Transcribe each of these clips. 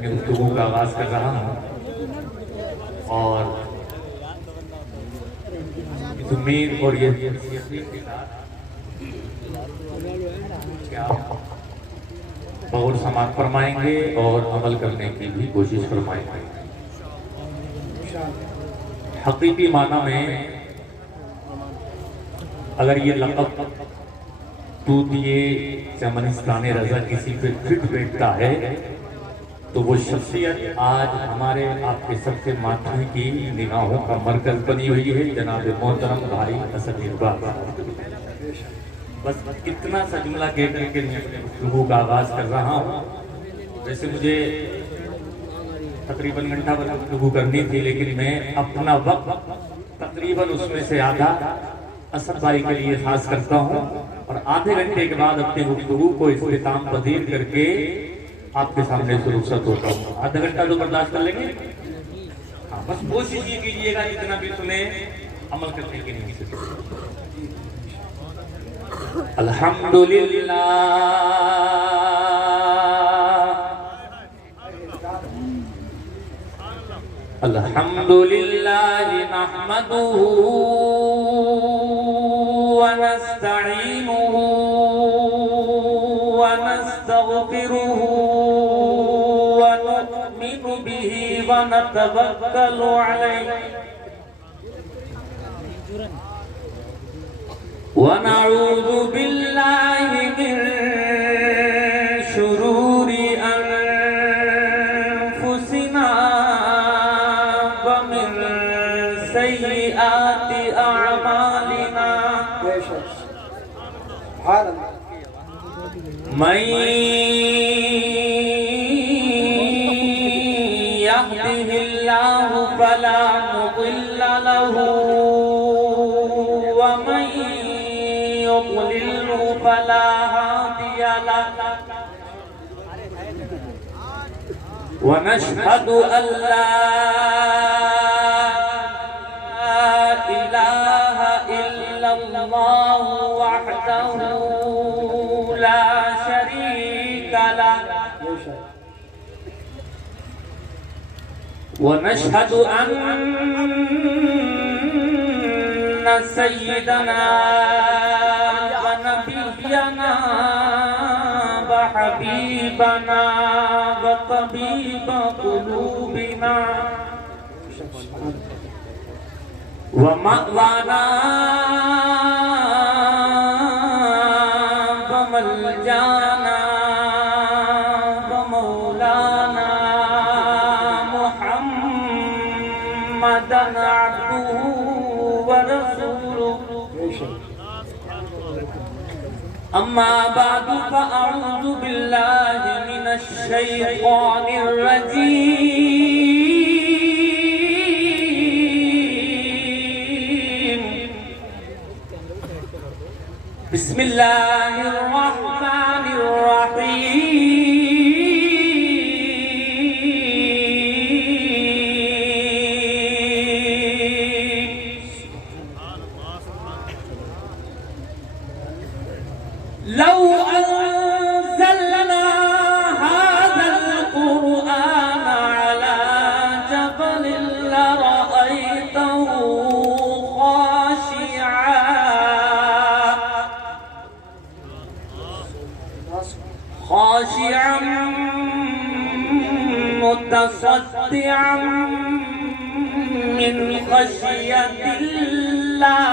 میں گفتگو کا آغاز کر رہا ہوں اور اس امید اور یہ یقین کے ساتھ کہ آپ غور سماعت فرمائیں گے اور عمل کرنے کی بھی کوشش فرمائیں گے۔ حقیقی معنی میں اگر یہ لقب تو دیے چمنستان رضا کسی پہ فٹ بیٹھتا ہے تو وہ شخصیت آج ہمارے آپ کے سب سے ماتھے کی نگاہوں کا مرکز بنی ہوئی ہے، جناب محترم بھائی اسد اقبال۔ بس اتنا سا جملہ کہہ کر کے میں اپنے گفتگو کا آغاز کر رہا ہوں۔ ویسے مجھے تقریباً گھنٹہ بھر گفتگو کرنی تھی، لیکن میں اپنا وقت تقریباً اس میں سے آدھا اسد بھائی کے لیے خاص کرتا ہوں اور آدھے گھنٹے کے بعد اپنے گفتگو کو اختتام پذیر کر کے آپ کے سامنے سے رخصت ہوتا ہوں۔ آدھا گھنٹہ تو برداشت کر لیں گے؟ ہاں، بس کوشش یہ کیجیے گا جتنا بھی سنیں عمل کرنے کی نہیں سکتے۔ الحمدللہ الحمدللہ نحمدہ ونستعینہ ونستغفرہ ونؤمن بہ ونتوکل علیہ ونعوذ باللہ من شرور انفسنا ومن سیئات اعمالنا من يهده الله فلا مضل له ومن يضلل فلا هادي له ونشهد أن لا إله إلا الله وحده لا شريك له ونشهد أن سيدنا ونبينا وحبيبنا وطبيب قلوبنا ومأوانا وملجانا ومولانا محمدا عبده ورسوله أما بعد فأعوذ بالله من الشيطان الرجيم بسم الله الرحمن الرحيم لو أنزلنا هذا القرآن على جبل لرأيته خاشعا متصدعا من خشية الله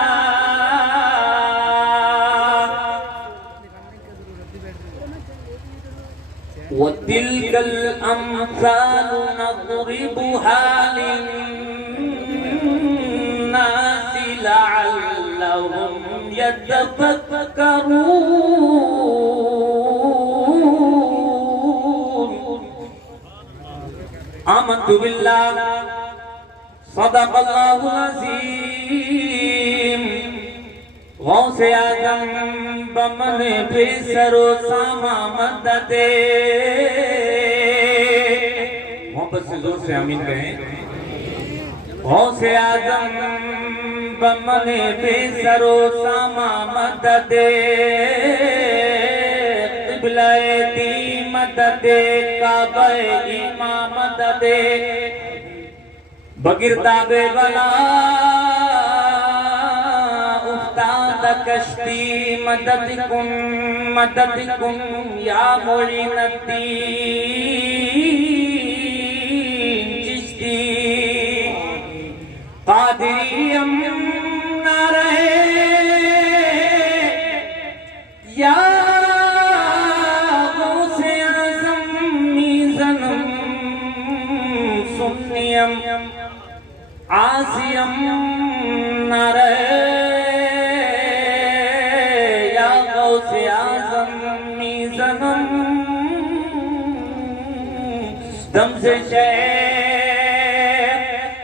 وتلك الأمثال نضربها للناس لعلهم يتفكرون آمنت بالله صدق الله العظيم غوث آدم بمن پیسر و ساما مدد محبت سے زور سے آمین کہیں غوث آدم بمن پیسر و ساما مدد قبلہ دی مدد مددے کعبہ امام مددے بگرداب بلا افتاد کشتی مددکم یا معین الدین چشتی قادریم نہ رہے یا غوث اعظم میزنم سنیم عاصیم نہ رہے یا غوث اعظم میزنم دم سے شیخ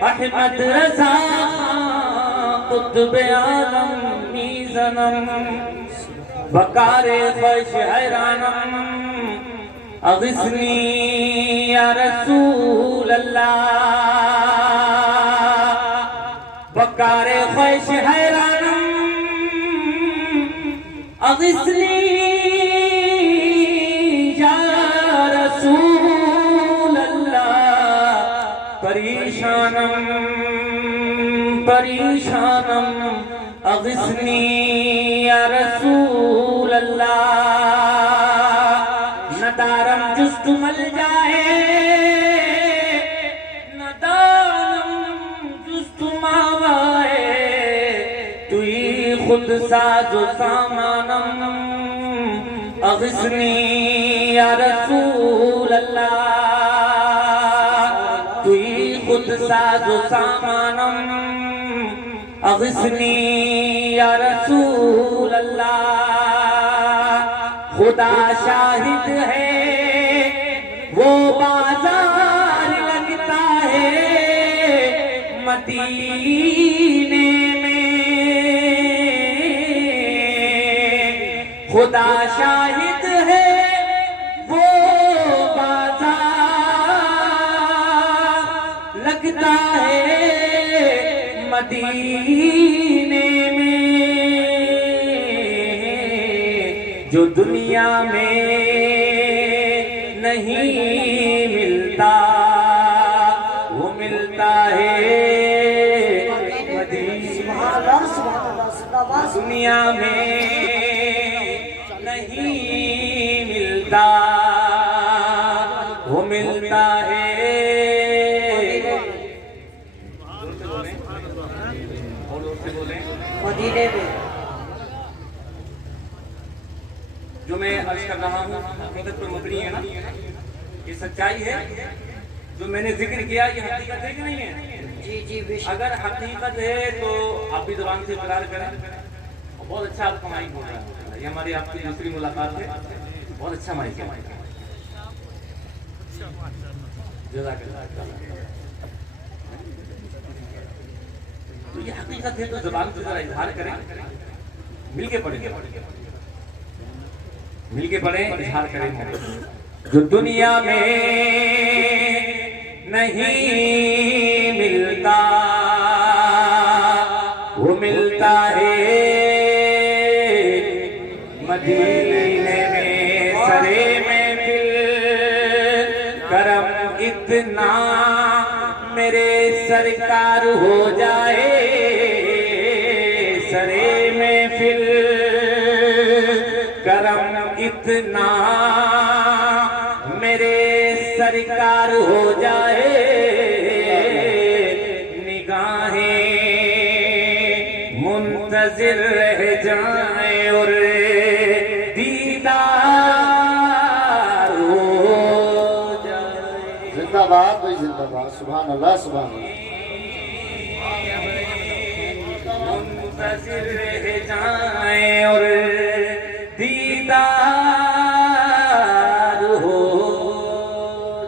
احمد رضا قطب عالم میزنم بکار خوش حیرانم اغثنی یا رسول اللہ بکار خوش حیرانم اغثنی یا رسول اللہ پریشانم اغثنی یا رسول اللہ ندارم جست مل جائے ندارم جست ماوائے توی خود ساز و سامانم اغثنی یا رسول اللہ توی خود ساز و سامانم اغثنی یا رسول اللہ خدا شاہد ہے وہ بازار لگتا ہے مدینے میں خدا شاہد ہے وہ بازار لگتا ہے مدینے میں جو دنیا میں نہیں ملتا وہ ملتا ہے مدینے دنیا میں نہیں ملتا وہ ملتا ہے مدینے میں جو میں عرض کر رہا ہوں حقیقت پر مبنی ہے نا یہ سچائی ہے جو میں نے ذکر کیا یہ حقیقت ہے کہ نہیں ہے جی بے شک اگر حقیقت ہے تو آپ بھی زبان سے اقرار کریں اور بہت اچھا آپ کا مائک ہو رہا ہے یہ ہماری آپ کی دوسری ملاقات ہے بہت اچھا مائک ہے جزاک اللہ تو یہ حقیقت ہے تو زبان سے ذرا اظہار کریں مل کے پڑھیں اظہار کریں جو دنیا میں نہیں ملتا وہ ملتا ہے مدینے میں سرے میں پھر کرم اتنا میرے سرکار ہو جائے سرے میں پھر کرم اتنا میرے سرکار ہو جائے نگاہیں منتظر رہ جائیں اور دیدار ہو جائے زندہ باد بھائی زندہ باد سبحان اللہ سبحان اللہ منتظر رہ جائیں اور دیدار ہو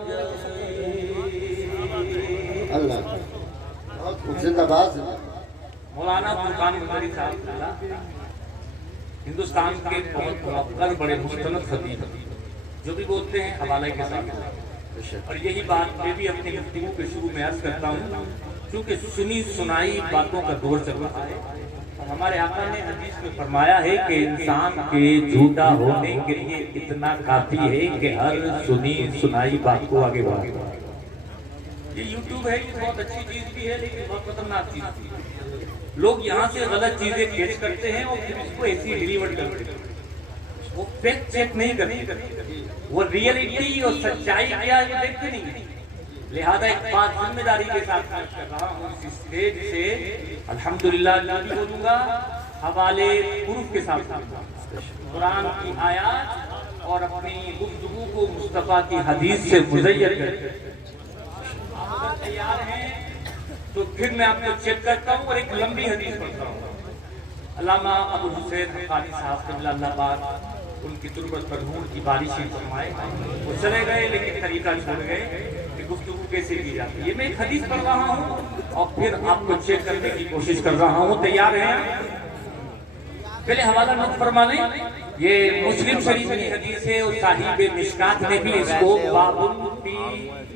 جائے اللہ زندہ باد مولانا فرقان مدری صاحب ہندوستان کے بہت موقر بڑے مستند خطیب جو بھی بولتے ہیں حوالے کے ساتھ اور یہی بات میں بھی اپنی گفتگو کے شروع میں عرض کرتا ہوں کیونکہ سنی سنائی باتوں کا دور چل رہا ہے ہمارے آقا نے حدیث میں فرمایا ہے کہ انسان کے جھوٹا ہونے کے لیے اتنا کافی ہے کہ ہر سنی سنائی بات کو آگے بڑھائے. یہ یوٹیوب ہے، یہ بہت اچھی چیز بھی ہے لیکن بہت خطرناک چیز بھی ہے. لوگ یہاں سے غلط چیزیں کیچ کرتے ہیں اور پھر اس کو ایسی ڈیلیور کرتے ہیں. وہ فیکٹ چیک نہیں کرتے، وہ ریئلٹی اور سچائی کیا ہے وہ دیکھتے نہیں. لہذا ایک بات ذمہ داری کے ساتھ کر رہا ہوں اس اسٹیج سے الحمدللہ بھی بولوں گا، حوالے پروف کے ساتھ قرآن کی آیات اور اپنی گفتگو کو مصطفیٰ کی حدیث سے مزین کرتے. آپ تیار ہیں تو پھر میں آپ کو چیک کرتا ہوں اور ایک لمبی حدیث پڑھتا ہوں. علامہ ابو حسین حقانی صاحب قبلہ اللہ پاک ان کی تربت پر نور کی بارشیں فرمائے. وہ چلے گئے لیکن طریقہ چھوڑ گئے کہ گفتگو کیسے کی جاتی ہے. یہ میں ایک حدیث پڑھ رہا ہوں اور پھر آپ کو چیک کرنے کی کوشش کر رہا ہوں. تیار ہیں؟ پہلے حوالہ نوٹ فرما لیں. یہ مسلم شریف کی حدیث ہے اور صاحب مشکات نے بھی اس کو باب فی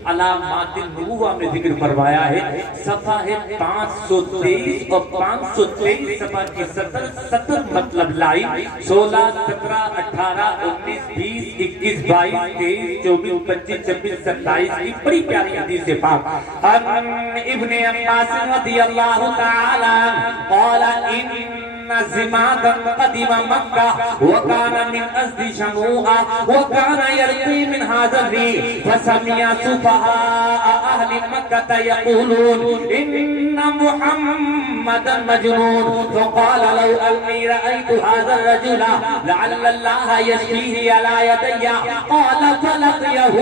علامات النبوہ میں ذکر فرمایا ہے. صفحہ ہے 523 اور 523 صفحہ کی 70 مطلب لائن 16 17 18 19 20 21 22 23 24 25 26 27 کی بڑی پیاری حدیث پاک. ابن عباس رضی اللہ تعالی قال ان زمادا قدم مکہ وکان من ازد شموعا وکان یرقی من هذا الريح فسمع سفهاء اهل مکہ یقولون ان محمدا مجنون فقال لو انی رأيت هذا الرجل لعل الله يشفيه على يدي قال فلقيه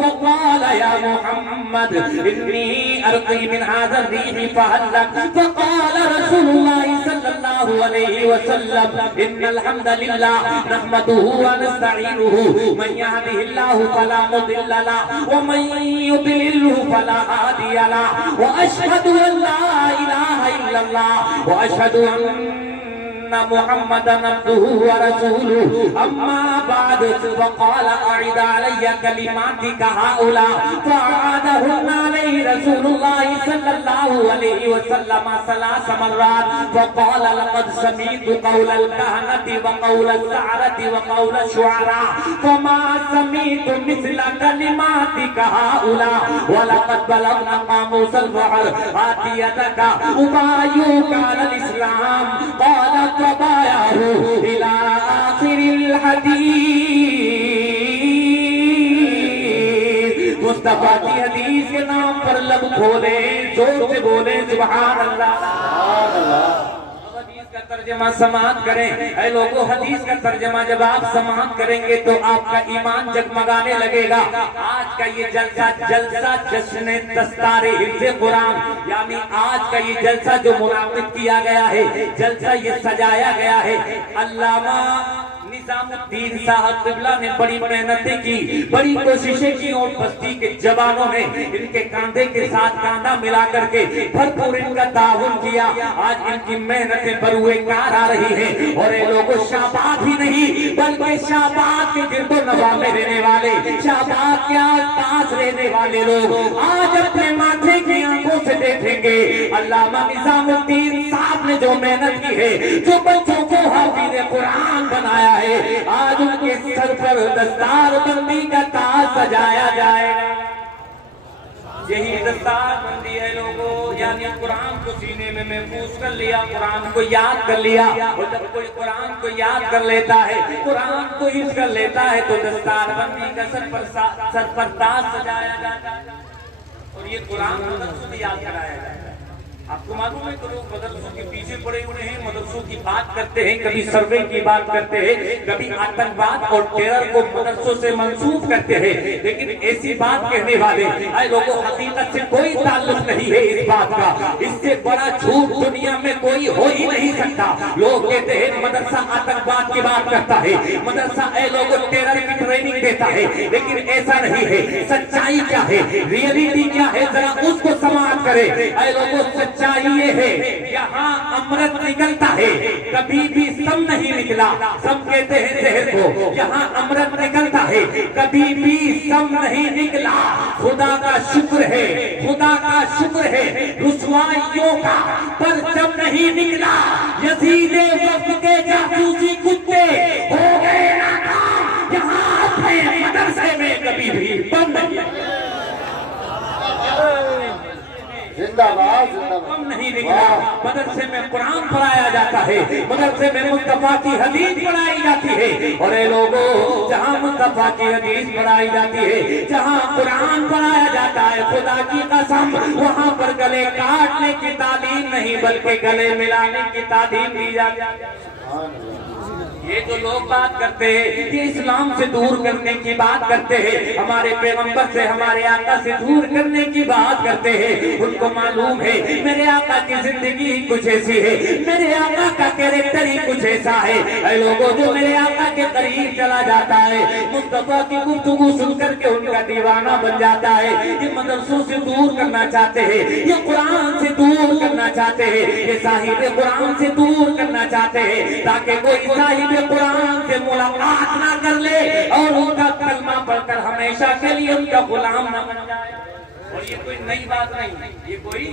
وقال يا محمد انی ارقی من هذا الريح فهلك فقال رسول الله صلی اللہ علیہ وسلم ان الحمد للہ نحمده ونستعینه من يهده الله فلا مضل له ومن يضلل فلا هادي له واشهد ان لا اله الا الله واشهد ان محمدا عبده ورسوله اما بعد فقال اعد علي كلماتك هؤلاء فاعادهن عليه رسول الله صلى الله عليه وسلم 3 مرات فقال لقد سمعت قول الكهنة وقول السحرة وقول الشعراء فما سمعت مثل كلماتك هؤلاء ولقد بلغنا قاموس البحر آتيتك أبايعك على الإسلام قال فبايعه إلى آخر الحديث. مصطفیٰ کی حدیث کے نام پر لب کھولے زور سے بولے سبحان اللہ. حدیث کا ترجمہ سماعت کریں. اے لوگوں حدیث کا ترجمہ جب آپ سماعت کریں گے تو آپ کا ایمان جگمگانے لگے گا. آج کا یہ جلسہ جشن دستار حفظ قرآن یعنی آج کا یہ جلسہ جو منعقد کیا گیا ہے، جلسہ یہ سجایا گیا ہے، علامہ نظام الدین صاحب قبلہ نے بڑی محنتیں کی، بڑی کوششیں کی اور بستی کے جوانوں نے ان کے کاندھے کے ساتھ کاندھا ملا کر کے بھرپور ان کا تعاون کیا. آج ان کی محنتیں بروئے کار آ رہی ہیں اور یہ لوگوں شہباز ہی نہیں بلکہ شہباز کے گرد و نواح میں رہنے والے، شہباز کے آس پاس رہنے والے لوگ آج اپنے ماتھے کی آنکھوں سے دیکھیں گے علامہ نظام الدین صاحب نے جو محنت کی ہے، جو بچوں کو حافظ قرآن بنایا ہے. آج ان کے سر پر دستار بندی کا تاج سجایا جائے گا. یہی دستار بندی ہے لوگوں، یعنی قرآن کو سینے میں محفوظ کر لیا، قرآن کو یاد کر لیا. اور جب کوئی قرآن کو یاد کر لیتا ہے، قرآن کو حفظ کر لیتا ہے تو دستار بندی کا سر پر تاج سجایا جاتا ہے اور یہ قرآن مدرسوں سے یاد کرایا جاتا ہے. آپ کو معلوم ہے کہ لوگ مدرسوں کے پیچھے پڑے ہوئے ہیں، مدرسوں کی بات کرتے ہیں، کبھی سروے کی بات کرتے ہیں، کبھی آتنکواد اور ٹیرر کو مدرسوں سے منسوب کرتے ہیں. لیکن ایسی بات کہنے والے اے لوگوں حقیقت سے کوئی تعلق نہیں ہے اس بات کا. اس سے بڑا جھوٹ دنیا میں کوئی ہو ہی نہیں سکتا. لوگ کہتے ہیں مدرسہ آتنکواد کی بات کرتا ہے، مدرسہ اے لوگوں ٹیرر کی ٹریننگ دیتا ہے، لیکن ایسا نہیں ہے. سچائی کیا ہے، ریئلٹی کیا ہے، ذرا اس کو سماعت کرے. اے لوگوں چاہیے ہے یہاں امرت نکلتا ہے، کبھی بھی سم نہیں نکلا. سم کہتے ہیں زہر کو، یہاں امرت نکلتا ہے، کبھی بھی سم نہیں نکلا. خدا کا شکر ہے ہے خدا کا شکر ہے رسوائیوں کا پرچم نہیں نکلا یزید وقت کے جاسوسی کتے ہو گئے ناکام یہاں اپنے مدرسے میں کبھی بھی بم نہیں زندہ باد زندہ کم باد نہیں نکلا مدرسے میں قرآن پڑھایا جاتا ہے مدرسے میں مصطفیٰ کی حدیث پڑھائی جاتی ہے اور اے لوگوں جہاں مصطفیٰ کی حدیث پڑھائی جاتی ہے جہاں قرآن پڑھایا جاتا ہے خدا کی قسم وہاں پر گلے کاٹنے کی تعلیم نہیں بلکہ گلے ملانے کی تعلیم دی جاتی ہے سبحان اللہ یہ جو لوگ بات کرتے ہیں یہ اسلام سے دور کرنے کی بات کرتے ہیں ہمارے پیغمبر سے ہمارے آقا سے دور کرنے کی بات کرتے ہیں ان کو معلوم ہے میرے آقا کی زندگی ہی کچھ ایسی ہے میرے آقا کا کیریکٹر ہی کچھ ایسا ہے اے لوگوں جو میرے آقا کے قریب چلا جاتا ہے مصطفیٰ کی گفتگو سن کر کے ان کا دیوانہ بن جاتا ہے یہ مدرسوں سے دور کرنا چاہتے ہیں یہ قرآن سے دور کرنا چاہتے ہیں یہ صاحب قرآن سے دور کرنا چاہتے ہیں تاکہ کوئی صاحب قرآن سے ملاقات نہ کر لے اور ان کا کلمہ پڑھ کر ہمیشہ کے لیے ان کا غلام نہ بن جائے اور یہ کوئی نئی بات نہیں یہ کوئی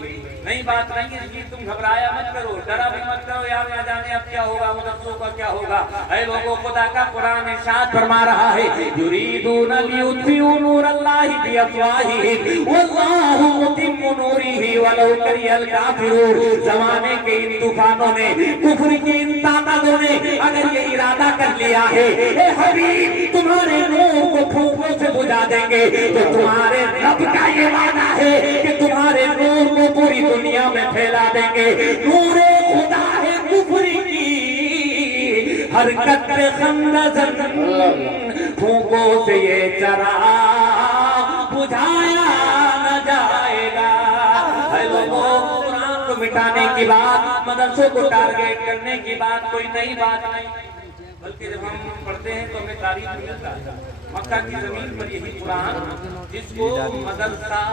نئی بات نہیں ہے اس لیے تم گھبرایا مت کرو ڈرا بھی مت کرو یار نہ جانے اب کیا ہوگا مدرسوں کا کیا ہوگا اے لوگوں خدا کا قرآن ارشاد فرما رہا ہے یریدون لیطفئوا نور اللہ بافواہہم واللہ متم نورہ ولو کرہ الکافرون زمانے کے ان طوفانوں نے کفر کی ان طاقتوں نے اگر یہ ارادہ کر لیا ہے اے حبیب تمہارے نور کو پھونکوں سے بجھا دیں گے تو تمہارے رب کا یہ وعدہ ہے کہ تمہارے نور کو پوری دنیا میں پھیلا دیں گے نور خدا ہے کفر کی حرکت پہ خندزن پھونکوں سے یہ چراغ بجھایا نہ جائے گا اے لوگوں قرآن کو مٹانے کی بات مدرسوں کو ٹارگیٹ کرنے کی بات کوئی نئی بات نہیں بلکہ جب ہم پڑھتے ہیں تو ہمیں تاریخ ملتا ہے مکہ کی زمین پر یہی قرآن جس کو مدرسہ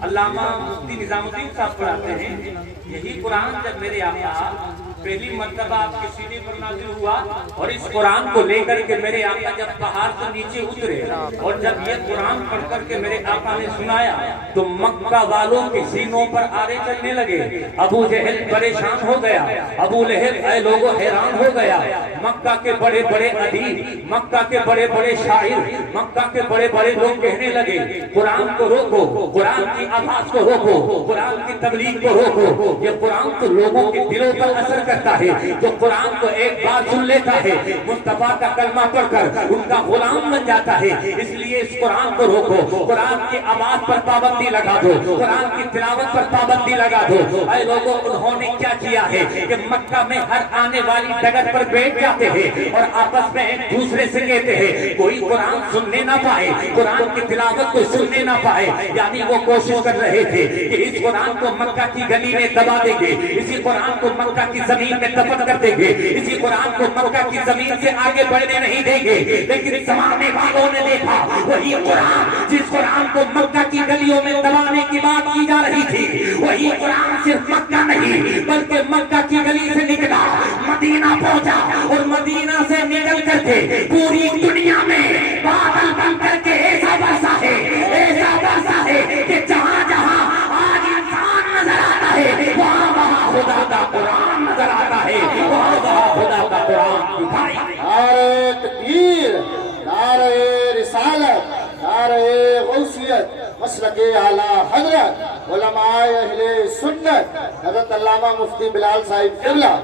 علامہ مفتی نظام الدین صاحب پڑھاتے ہیں یہی قرآن جب میرے آقا پہلی مرتبہ آپ کے سینے پر نازل ہوا اور اس قرآن کو لے کر کے میرے آقا جب پہاڑ سے نیچے اترے اور جب یہ قرآن پڑھ کر کے میرے آقا نے سنایا تو مکہ والوں کے سینوں پر آرے چلنے لگے ابو جہل پریشان ہو گیا ابو لہب اے لوگوں حیران ہو گیا مکہ کے بڑے بڑے ادیب مکہ کے بڑے بڑے شاعر مکہ کے بڑے بڑے لوگ کہنے لگے قرآن کو روکو قرآن کی آواز کو روکو قرآن کی تبلیغ کو روکو یہ قرآن تو لوگوں کے دلوں پر اثر کرتا ہے جو قرآن کو ایک بار سن لیتا ہے مصطفیٰ کا کلمہ پڑھ کر ان کا غلام بن جاتا ہے اس لیے اس قرآن کو روکو قرآن کی آواز پر پابندی لگا دو قرآن کی تلاوت پر پابندی لگا دو اے لوگوں انہوں نے کیا کیا ہے کہ مکہ میں ہر آنے والی ڈگر پر بیٹھ جاتے ہیں اور آپس میں ایک دوسرے سے کہتے ہیں کوئی قرآن سننے نہ پائے قرآن کی تلاوت کو سننے نہ پائے یعنی وہ کوشش کر رہے تھے کہ اس قرآن کو مکہ کی گلی میں دبا دیں گے اسی قرآن کو مکہ کی زمین میں دفن کر دیں گے اسی قرآن کو مکہ کی زمین سے آگے بڑھنے نہیں دیں گے لیکن زمانے والوں نے دیکھا وہی قرآن جس قرآن کو مکہ کی گلیوں میں دبانے کی بات کی جا رہی تھی وہی قرآن صرف مکہ نہیں بلکہ مکہ کی گلی سے نکلا مدینہ پہنچا اور مدینہ سے نکل کر کے پوری دنیا میں بادل بن کر کے ایسا برسا ہے کہ جہاں جہاں آج انسان نظر آتا ہے وہاں وہاں خدا کا قرآن نظر آتا ہے وہاں وہاں خدا کا قرآن دکھائی نعرہ تکبیر نعرہ رسالت نعرہ غوثیت مسلک اعلیٰ حضرت علماء اہل سنت حضرت علامہ مفتی بلال صاحب قبلہ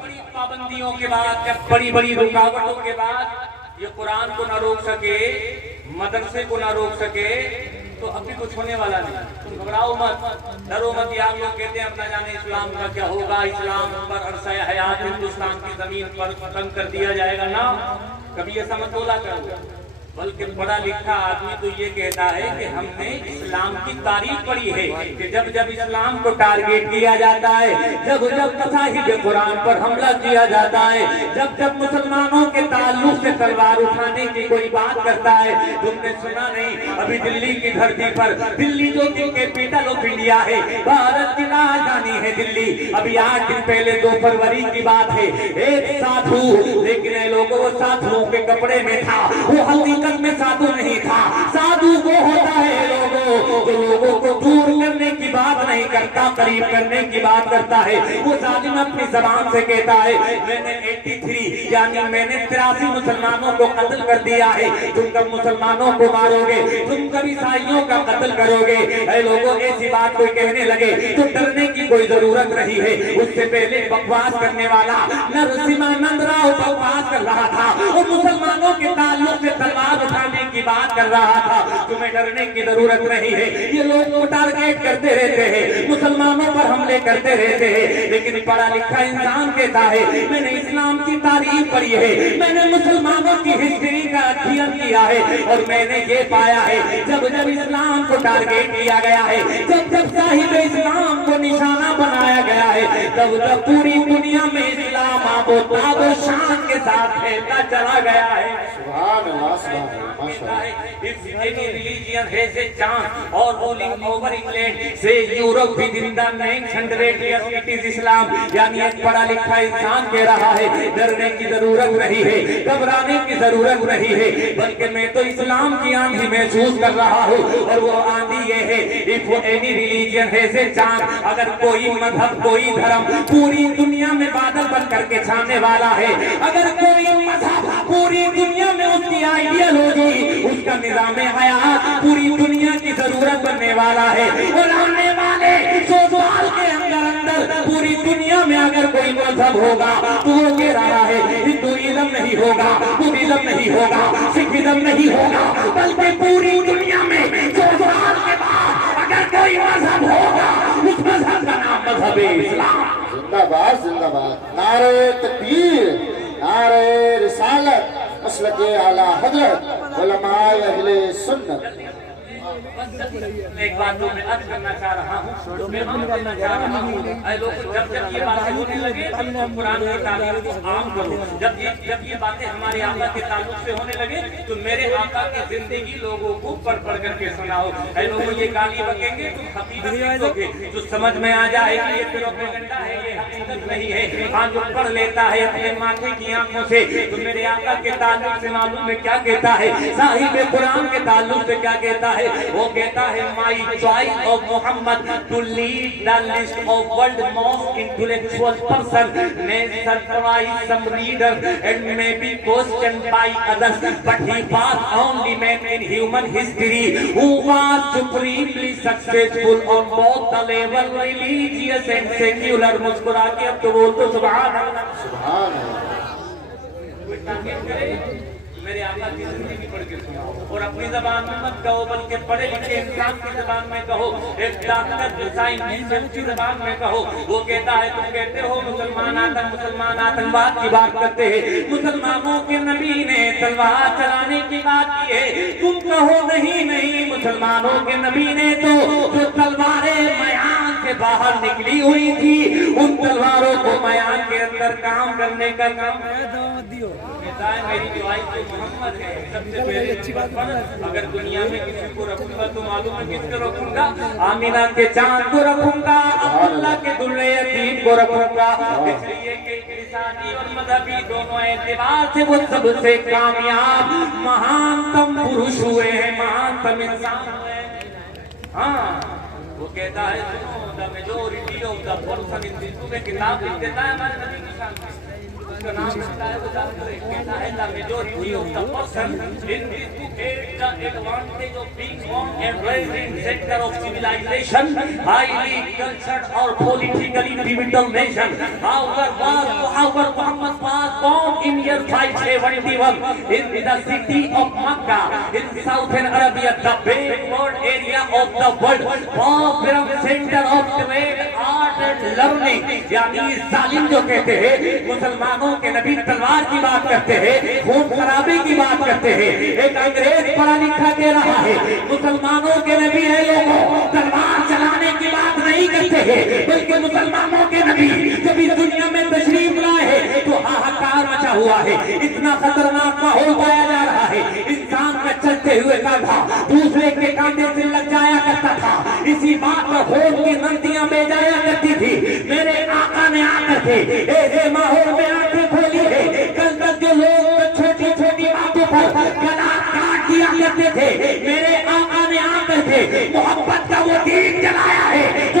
بڑی پابندیوں کے بعد جب بڑی بڑی رکاوٹوں کے بعد یہ قرآن کو نہ روک سکے مدرسے کو نہ روک سکے تو اب بھی کچھ ہونے والا نہیں تم گھبراؤ مت ڈرو مت یہ آپ لوگ کہتے ہیں اپنا جانے اسلام کا کیا ہوگا اسلام پر عرصہ حیات ہندوستان کی زمین پر ختم کر دیا جائے گا نا کبھی ایسا مت بولا کرو بلکہ پڑھا لکھا آدمی تو یہ کہتا ہے کہ ہم نے اسلام کی تاریخ پڑھی ہے کہ جب جب اسلام کو ٹارگیٹ کیا جاتا ہے جب جب مصاحب قرآن پر حملہ کیا جاتا ہے جب جب مسلمانوں کے تعلق سے تلوار اٹھانے کی کوئی بات کرتا ہے تم نے سنا نہیں ابھی دلی کی دھرتی پر دلی جو کہ کیپٹل آف انڈیا ہے بھارت کی راجدھانی ہے دلی ابھی 8 دن پہلے 2 فروری کی بات ہے ایک ساتھو لیکن اے لوگوں وہ ساتھوں کے کپڑے میں تھا وہ حقیقت میں سادھو نہیں تھا سادھو وہ ہوتا ہے لوگوں جو نہیں کرتا, قریب کرنے کی بات کرتا ہے. وہ ظالم اپنی زبان سے کہتا ہے میں نے 83 یعنی میں نے 83 مسلمانوں کو قتل کر دیا ہے, تم کب مسلمانوں کو مارو گے, تم کب عیسائیوں کا قتل کرو گے. اے لوگوں, ایسی بات کوئی کہنے لگے تو ڈرنے کی کوئی ضرورت نہیں ہے. اس سے پہلے بکواس کرنے والا نرسمہانند راؤ بکواس کر رہا تھا اور مسلمانوں کے تعلق سے تلوار اٹھانے کی بات کر رہا تھا. تمہیں ڈرنے کی ضرورت نہیں ہے. یہ لوگ کو ٹارگیٹ کرتے رہتے ہیں, مسلمانوں پر حملے کرتے رہتے ہیں, لیکن پڑھا لکھا انسان کہتا ہے میں نے اسلام کی تاریخ پڑھی ہے, میں نے مسلمانوں کی ہسٹری کا ادھین کیا ہے اور میں نے یہ پایا ہے جب جب اسلام کو ٹارگیٹ کیا گیا ہے, جب جب صاحب اسلام کو نشانہ بنایا گیا ہے, تب تب پوری دنیا میں اسلام آب و تاب و شان کے ساتھ پھیلتا چلا گیا ہے. سبحان اللہ, سبحان اللہ, ماشاء اللہ. If any religion has a chance or ruling over England, say Europe within the next 100 years it is Islam. یعنی ایک پڑھا لکھا انسان کہہ رہا ہے ڈرنے کی ضرورت نہیں ہے, گھبرانے کی ضرورت نہیں ہے, بلکہ میں تو اسلام کی آندھی محسوس کر رہا ہوں. اور وہ آندھی یہ ہے if any religion has a chance, اگر کوئی مذہب کوئی دھرم پوری دنیا میں بادل بن کر کے چھانے والا ہے, اگر کوئی مذہب پوری دنیا میں اس کی آئیڈیالوجی اس کا نظام حیات پوری دنیا کی ضرورت بننے والا ہے, اور آنے والے 100 سال کے اندر پوری دنیا میں اگر کوئی مذہب ہوگا تو وہ کہہ رہا ہے ہندوازم نہیں ہوگا, بدھزم نہیں ہوگا, سکھزم نہیں ہوگا, بلکہ پوری دنیا میں 100 سال کے بعد اگر کوئی مذہب ہوگا اس مذہب کا نام مذہب اسلام. زندہ باد, زندہ باد. نعرہ تکبیر, نعرہ رسالت, مسلک اعلیٰ حضرت, علماء اہل سنت. ایک بات جو میں عرض کرنا چاہ رہا ہوں, جو میں عرض کرنا چاہ رہا ہوں, اے لوگ جب جب یہ باتیں ہونے لگے تو قرآن کی تعلیم کو عام کرو. جب یہ باتیں ہمارے آقا کے تعلق سے ہونے لگے تو میرے آقا کی زندگی لوگوں کو پڑھ پڑھ کر کے سناؤ. اے لوگوں, یہ گالی بکیں گے تو حقیقت لکھو گے تو سمجھ میں آ جائے گا یہ پروپیگنڈا ہے, یہ حقیقت نہیں ہے. ہاں, جو پڑھ لیتا ہے اپنے ماتھے کی آنکھوں سے تو میرے آقا کے تعلق سے معلوم ہے کیا کہتا ہے, صاحب قرآن کے تعلق سے کیا کہتا ہے. وہ کہتا ہے my choice of Muhammad to lead the list of world most intellectual person may surprise some reader and may be questioned by others, but he was only man in human history who was supremely successful on both the level religious and secular. مسکرا کے اب تو بول تو سبحان اللہ, سبحان اللہ. کوئی تاکید کرے میرے آقا کی زندگی پڑھ کے سناؤ, اور اپنی زبان میں مت کہو بلکہ پڑھے لکھے انسان کی زبان میں کہو. ایک ڈاکٹر سائنٹسٹ کی زبان میں کہو. وہ کہتا ہے تم کہتے ہو مسلمان آتنکواد کی بات کرتے ہیں, مسلمانوں کے نبی نے تلوار چلانے کی بات کی ہے, تم کہو نہیں مسلمانوں کے نبی نے تو جو تلواریں میان سے باہر نکلی ہوئی تھی ان تلواروں کو میان کے اندر کام کرنے کا کام کہتا ہے میری جو آئی تو محمد ہے. سب سے پہلے اچھی بات پڑھ, اگر دنیا میں کسی کو رکھوں گا تو معلوم ہے کس کو رکھوں گا, آمینہ کے چاند کو رکھوں گا, عبداللہ کے دلہے یتیم کو رکھوں گا. اس لیے کہ لسانی اور مذہبی دونوں اعتبار سے وہ سب سے کامیاب مہانتم پروش ہوئے ہیں, مہانتم انسان ہوئے ہیں. ہاں, وہ کہتا ہے سنو the majority of the person in this book, میں کتاب لکھ دیتا ہے ہمارے نبی کی شان میں, اس کا نام لکھتا ہے, وہ کہتا ہے the majority of the person in this book has the advantage of being born and raised in center of civilization, highly cultured or politically pivotal nation. However, Muhammad was born in year 571 in the city of Makkah in southern Arabia, the backward area of the world, popular center of trade, art and learning. یعنی ظالم جو کہتے ہیں مسلمانوں کے نبی تلوار کی بات کرتے ہیں, خون خرابے کی بات کرتے ہیں, ایک انگریز پڑھا لکھا کہہ رہا ہے مسلمانوں کے نبی ہے لوگوں تلوار چلانے کی بات نہیں کرتے ہیں, بلکہ مسلمانوں کے نبی جب اس دنیا میں تشریف لائے ہیں تو ہاہکار مچا ہوا ہے, اتنا خطرناک ماحول پایا جا رہا ہے. انسان کا چلتے ہوئے کاندھا دوسرے کے کاندھے سے لگ جایا کرتا تھا, اسی بات پر خون کی نندیاں بے جایا کرتی تھی. میرے آقا نے آ کر کے ایسے ماحول میں آنکھیں کھولی ہے, کل تک جو لوگ چھوٹی چھوٹی باتوں پر گلا کاٹ دیا کرتے تھے, میرے آقا نے آ کر کے محبت کا وہ دین جلایا ہے جو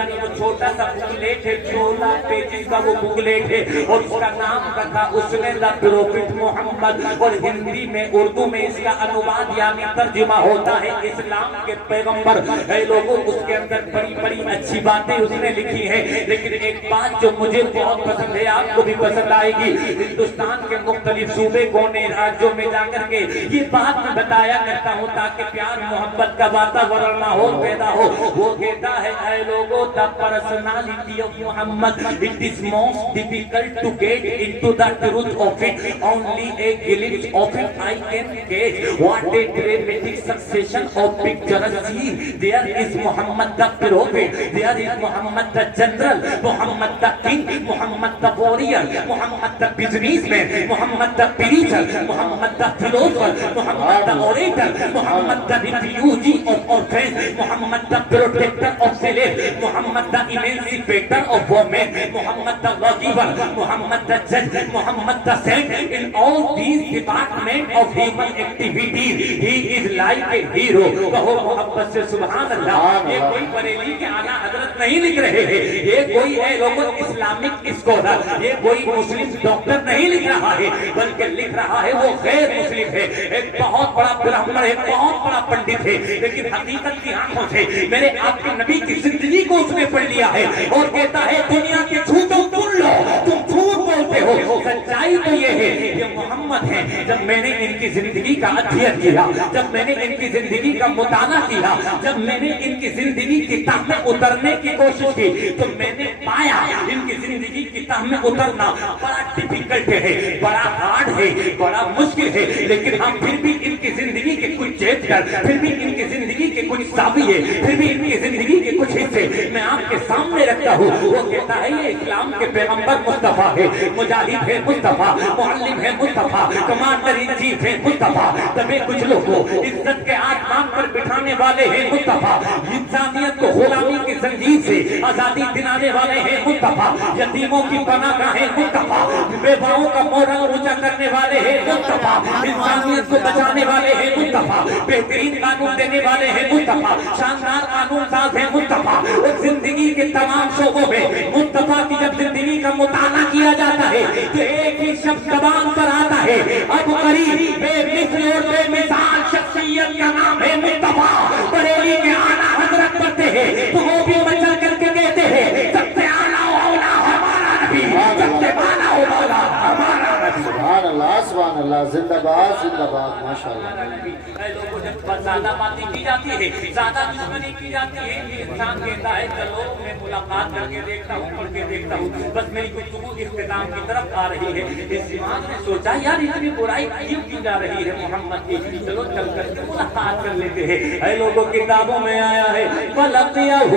یعنی وہ چھوٹا سا بکلیٹ ہے 14 پیجز کا وہ بکلیٹ ہے اور اس کا نام رکھا اس نے دا پروفٹ محمد اور ہندی میں اردو میں اس کا انواد یعنی ترجمہ ہوتا ہے اسلام کے پیغمبر اے لوگوں اس کے اندر بڑی بڑی اچھی باتیں اس نے لکھی ہیں لیکن ایک بات جو مجھے بہت پسند ہے آپ کو بھی پسند آئے گی ہندوستان کے مختلف صوبے کونے راجوں میں جا کر کے یہ بات میں بتایا کرتا ہوں تاکہ پیار محبت کا واتاورن ماحول پیدا ہو وہ کہتا ہے اے لوگوں the personality of Muhammad it is most difficult to get into the truth of it only a glimpse of it I can get what a dramatic succession of pictures see there is Muhammad the prophet there is Muhammad the general Muhammad the king Muhammad the warrior Muhammad the businessman Muhammad the preacher Muhammad the philosopher Muhammad the orator Muhammad the refugee of orphans Muhammad the protector of slaves Muhammad the emancipator of women Muhammad the lawgiver Muhammad the judge Muhammad the saint in all these departments of human activities he is like a hero کہو محبت سے سبحان اللہ یہ کوئی بریلی کے اعلیٰ حضرت نہیں لکھ رہے ہیں یہ کوئی ہے لوگوں اسلامک اسکالر یہ کوئی مسلم ڈاکٹر نہیں لکھ رہا ہے بلکہ لکھ رہا ہے وہ غیر مسلم ہے ایک بہت بڑا برہمن ہے بہت بڑا پنڈت ہے لیکن حقیقت کی آنکھوں سے میرے آپ کے نبی کی زندگی کو اس نے پڑھ لیا ہے اور کہتا ہے دنیا کے جھوٹوں سن لو تم جھوٹ بولتے ہو سچائی تو یہ ہے یہ محمد ہے جب میں نے ان کی زندگی کا ادھیئن کیا جب میں نے ان کی زندگی کا مطالعہ کیا جب میں نے ان کی زندگی کی تہ میں اترنے کی کوشش کی تو میں نے پایا ان کی زندگی کی تہ میں اترنا بڑا ڈیفیکلٹ ہے بڑا ہارڈ ہے بڑا مشکل ہے لیکن ہم پھر بھی ان کی زندگی کے کچھ چیپٹر پھر بھی ان کی زندگی کے کچھ زاویے پھر بھی ان کی زندگی کے کچھ حصے میں آپ کے سامنے رکھتا ہوں وہ کہتا ہے یہ اسلام کے پیغمبر مصطفیٰ ہے مجاہد ہے مصطفیٰ معلم ہے مصطفیٰ کمانڈر ان چیف ہے مصطفیٰ تبھی کچھ لوگوں عزت کے آسمان پر بٹھانے والے ہیں مصطفیٰ انسانیت کو غلامی کی زنجیر سے آزادی دلانے والے ہیں مصطفیٰ یتیموں کی پناہ گاہ ہے مصطفیٰ بیواؤں کا مورل اونچا کرنے والے ہیں مصطفیٰ انسانیت کو بچانے والے ہیں مصطفیٰ بہترین قانون دینے والے ہیں مصطفیٰ شاندار قانون ساز ہے مصطفیٰ اور زندگی کے تمام شعبوں میں مصطفیٰ کی جب زندگی کا مطالعہ کیا جاتا ہے تو ایک ہی شخص زبان پر آتا ہے اب قریب بے مثل اور بے مثال شخصیت کا نام ہے مصطفیٰ بریلی کے اعلیٰ حضرت پڑھتے ہیں تو وہ بھی مچل کر کے کہتے ہیں سب سے اعلیٰ و اولیٰ ہمارا نبی سب سے بالا و مولا ہمارا نبی سبحان اللہ زندہ باد ماشاءاللہ لوگوں جب زیادہ باتیں کی جاتی ہے زیادہ دشمنی کی جاتی ہے انسان کہتا ہے چلو میں ملاقات کر کے دیکھتا ہوں پڑھ کے دیکھتا ہوں بس میری گفتگو اختتام کی طرف آ رہی ہے اس دماغ نے سوچا یار اتنی برائی کیوں کی جا رہی ہے محمد کی چلو چل کر کے ملاقات کر لیتے ہیں اے لوگوں کتابوں میں آیا ہے فَلَقِيَهُ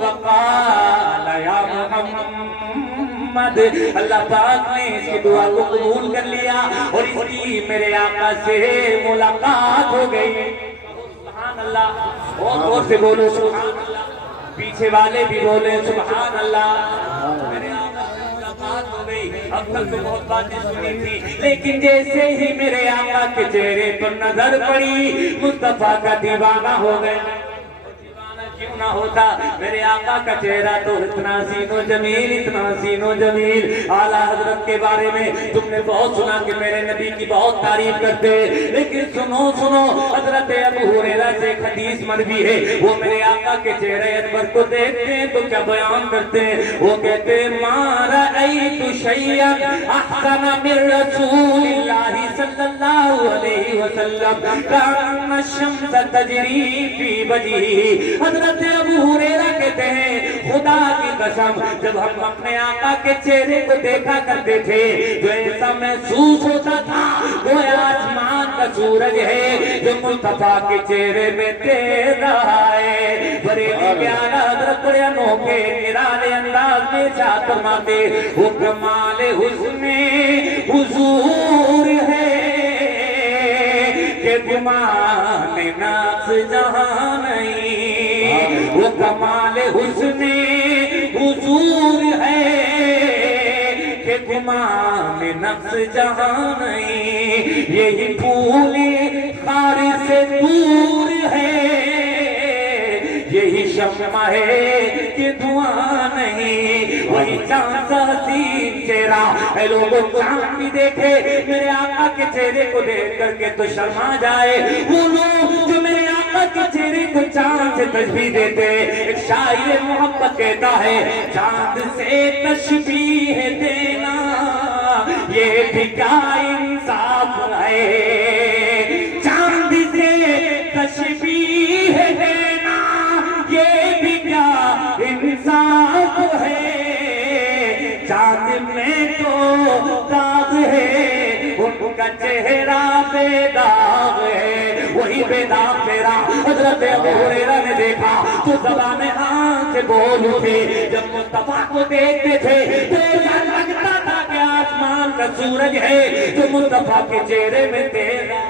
فَقَالَ يَا محمد اللہ پاک نے اس کی دعا کو قبول کر لیا اور اس کی میرے آقا سے ملاقات ہو گئی سبحان اللہ اور سے بولو سبحان اللہ پیچھے والے بھی بولے سبحان اللہ میرے آقا سے ملاقات ہو گئی اب تک تو بہت باتیں سنی تھی لیکن جیسے ہی میرے آقا کے چہرے پر نظر پڑی مصطفیٰ کا دیوانہ ہو گئے کیوں نہ ہوتا میرے آقا کا چہرہ تو اتنا حسین و جمیل اعلیٰ حضرت کے بارے میں تم نے بہت سنا کہ میرے نبی کی بہت تعریف کرتے لیکن سنو حضرت ابو ہریرہ سے ایک حدیث مروی ہے وہ میرے آقا کے چہرے انور کو دیکھتے ہیں تو کیا بیان کرتے ہیں وہ کہتے ہیں ما رأیت شیئا احسن من رسول اللہ صلی اللہ علیہ وسلم کان الشمس تجری فی وجہہ حضرت ابو ہریرہ کہتے ہیں خدا کی قسم جب ہم اپنے آقا کے چہرے کو دیکھا کرتے تھے تو ایسا محسوس ہوتا تھا وہ آسمان کا سورج ہے جو مصطفیٰ کے چہرے میں تیر رہا ہے بریلی کے اعلیٰ حضرت بڑے انوکھے نرالے انداز میں ارشاد فرماتے وہ کمال حسن حضور ہے کہ گمان نقص جہاں نہیں وہ کمال حسن حضور ہے کہ گمان نقص جہاں نہیں یہی پھول خار سے دور ہے یہی شمع شمع ہے کہ دھواں نہیں، وہی چاند سا حسین چہرہ اے لوگوں چاند بھی دیکھے میرے آقا کے چہرے کو دیکھ کر کے تو شرما جائے، وہ لوگ جو میرے آقا کے چہرے کو چاند سے تشبیہ دیتے۔ ایک شاعر محبت کہتا ہے چاند سے تشبیہ دینا یہ بھی کیا انصاف ہے، چاند سے تشبیہ دینا یہ بھی کیا انصاف ہے، چاند میں تو داغ ہے ان کا چہرہ بے داغ ہے، وہی بے داغ تیرا حضرت ابو ہریرہ نے دیکھا تو زبان ہاں سے بول اٹھی، جب مصطفیٰ کو دیکھتے تھے تو ایسا لگتا تھا کہ آسمان کا سورج ہے جو مصطفیٰ کے چہرے میں تیرا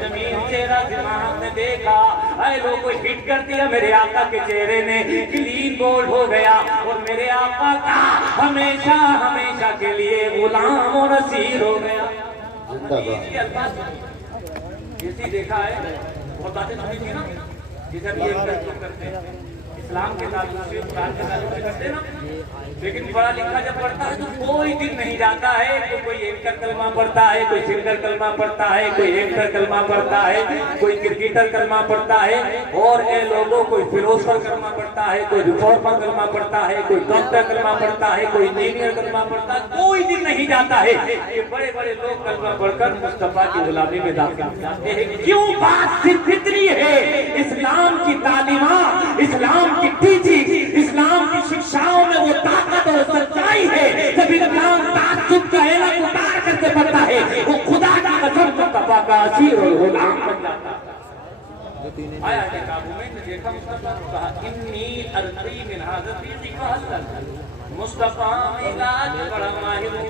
جمیل چہرہ دماغ نے دیکھا، اے لوگوں ہٹ کر دیا میرے آقا کے چہرے نے، کلین بولڈ ہو گیا اور میرے آقا کا ہمیشہ ہمیشہ کے لیے غلام اور اسیر ہو گیا۔ جیسی دیکھا ہے بہت باتیں سنی تھی نا، جیسے ہم یہ کرتے ہیں اسلام کے تعلق سے قرآن کے تعلق سے کرتے نا، لیکن پڑھا لکھا جب پڑھتا ہے تو کوئی دن نہیں جاتا ہے کہ کوئی اینکر کلمہ پڑھتا ہے، کوئی سنگر کلمہ پڑھتا ہے، کوئی اینکر کلمہ پڑھتا ہے، کوئی کرکٹر کلمہ پڑھتا ہے، اور اے لوگوں کوئی فلوسفر کلمہ پڑھتا ہے، کوئی ریفارمر کلمہ پڑھتا ہے، کوئی ڈاکٹر کلمہ پڑھتا ہے، کوئی انجینئر کلمہ پڑھتا ہے، کوئی دن نہیں جاتا ہے کہ بڑے بڑے لوگ کلمہ پڑھ کر مصطفیٰ کی غلامی میں داخل ہو جاتے ہیں۔ کیوں؟ بات صرف اتنی ہے، اسلام کی تعلیمات، اسلام کی ٹیچنگ، اسلام کی شکشاؤں میں وہ طاقت اور سچائی ہے، جب انسان تعصب کا اعلان اتار کر کے پڑھتا ہے وہ خدا کی قسم مصطفیٰ کا اسیر اور غلام بن جاتا ہے۔ آیا کہ کعبوں میں نے دیکھا مصطفیٰ کو کہا انی ارقی من حاضر فیقی فحلل، مصطفیٰ علاج بڑا ماہر ہوں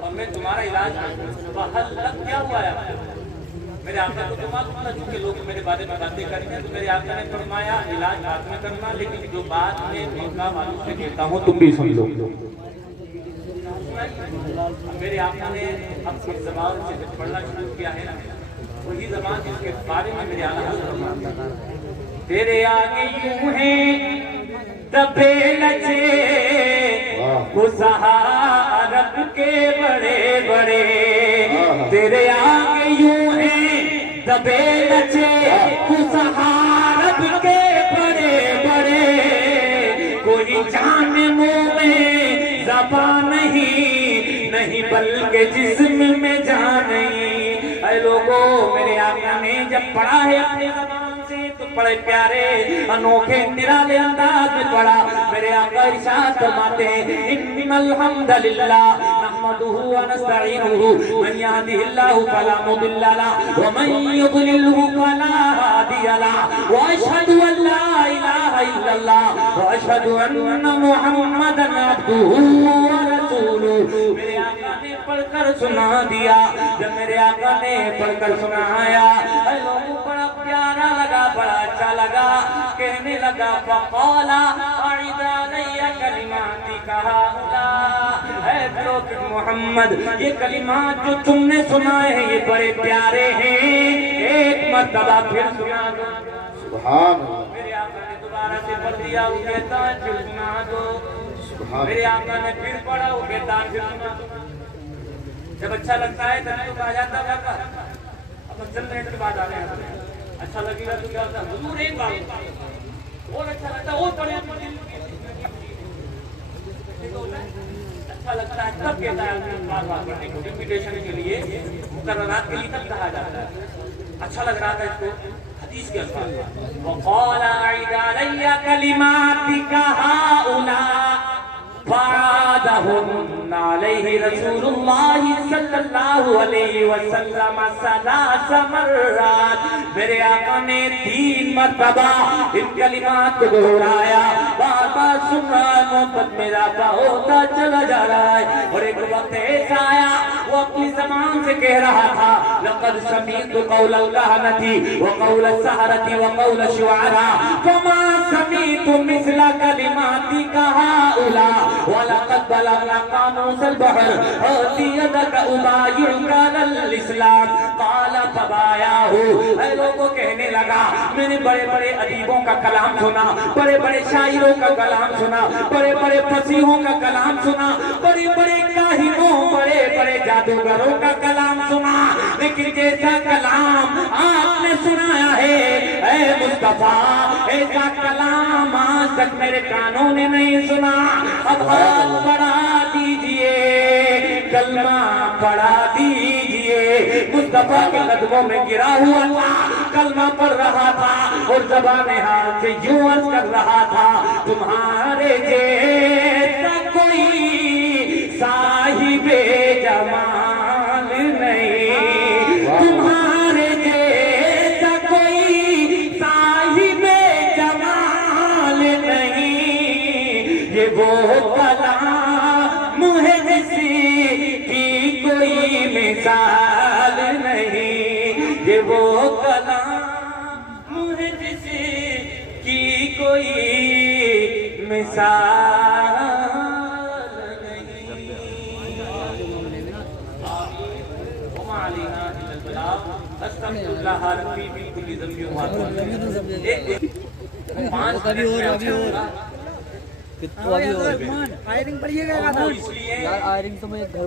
اور میں تمہارا علاج کروں، فحلل کیا ہوا ہے؟ میرے آقا کو تو معلوم تھا چونکہ لوگ میرے بارے میں باتیں کریں گے، تو میرے آقا نے فرمایا علاج بعد میں کرنا، لیکن جو بات میں مکہ والوں سے کہتا ہوں تم بھی سن لو۔ میرے آقا نے اپنی زبان سے جب پڑھنا شروع کیا ہے نا، وہی زبان جس کے بارے میں میرے آقا فرمایا تیرے آگے یوں ہیں دبے لچے وہ سہارب کے بڑے بڑے، تیرے آگے یوں ہیں دبے لچے وہ سہارب کے بڑے بڑے، کوئی جان منہ میں زبان نہیں بلکہ جسم میں جان نہیں۔ اے لوگوں میرے آقا نے جب پڑھا ہے اپنے زبان سے تو بڑے پیارے انوکھے نرالے انداز میں پڑھا۔ میرے آقا ارشاد فرماتے ہیں ان الحمدللہ نحمدہ ونستعینہ من یہدہ اللہ فلا مضل لہ ومن یضللہ فلا ہادی لہ واشہد ان لا الہ الا اللہ واشہد ان محمدا عبدہ ورسولہ۔ میرے آقا نے پڑھ کر سنا دیا، جب میرے آقا نے پڑھ کر سنایا اے لوگوں بڑا پیارا لگا، بڑا اچھا لگا، کہنے لگا فقال اعد علی کلماتک ہؤلاء، اے پروفٹ محمد یہ کلمات جو تم نے سنائے ہیں یہ بڑے پیارے ہیں، ایک مرتبہ پھر سنا دو۔ سبحان اللہ۔ میرے آقا نے دوبارہ سے پڑھ دیا، وہ کہتا ہے پھر سنا دو۔ میرے آقا نے پھر پڑھا، وہ کہتا ہے پھر سنا دو۔ جب اچھا لگتا ہے تب تو کہا جاتا ہے آقا اب چند منٹ کے بعد آ رہے ہیں، اچھا لگے گا تو کیا ہوتا ہے حضور ایک بار اور اچھا لگتا ہے اور پڑھے، اچھا لگتا ہے تب کہتا ہے بار بار پڑھنے کو، ریپیٹیشن کے لیے مقررات کے لیے تب کہا جاتا ہے۔ اچھا لگ رہا تھا اس کو حدیث کے الفاظ وقال اعد علی کلماتک ہؤلاء فعادہن علیہ رسول اللہ صلی اللہ علیہ وسلم ثلاث مرات۔ میرے آقا نے 3 مرتبہ ان کلمات کو دہرایا، بار بار سن رہا ہے، محبت میں اضافہ ہوتا چلا جا رہا ہے، اور ایک وقت ایسا آیا وہ اپنی زبان سے کہہ رہا تھا لقد سمعت قول الکہنۃ وقول السحرۃ وقول الشعراء فما سمعت مثل کلماتک اولا ولقد بلغنا قاموس البحر آتی یدک ابایعک علی الاسلام قال فبایعہ. اے لوگوں کہنے لگا میں نے بڑے بڑے ادیبوں کا کلام سنا, بڑے بڑے شاعروں کا کلام سنا, بڑے بڑے فصیحوں کا کلام سنا, بڑے بڑے کاہنوں بڑے بڑے جادوگروں کا کلام سنا, لیکن جیسا کلام آپ نے سنایا ہے اے مصطفیٰ ایسا کلام آج تک میرے کانوں نے نہیں سنا. اب ہاتھ بڑھا دیجئے, کلمہ پڑھا دیجئے. مصطفیٰ کے قدموں میں گرا ہوا تھا, کلمہ پڑھ رہا تھا اور زبان حال سے یوں عرض کر رہا تھا تمہارے جیسا کوئی صاحب جمال نہیں, تمہارے جیسا کوئی صاحب جمال نہیں. یہ وہ کلام ہے جس کی کوئی مثال نہیں, یہ وہ کلام ہے جس کی کوئی مثال نہیں. وما علینا الا البلاغ استغفر اللہ ربی من کل ذنب واتوب. آئرنگ پڑیے گا اس لیے یار, آئرنگ تو میں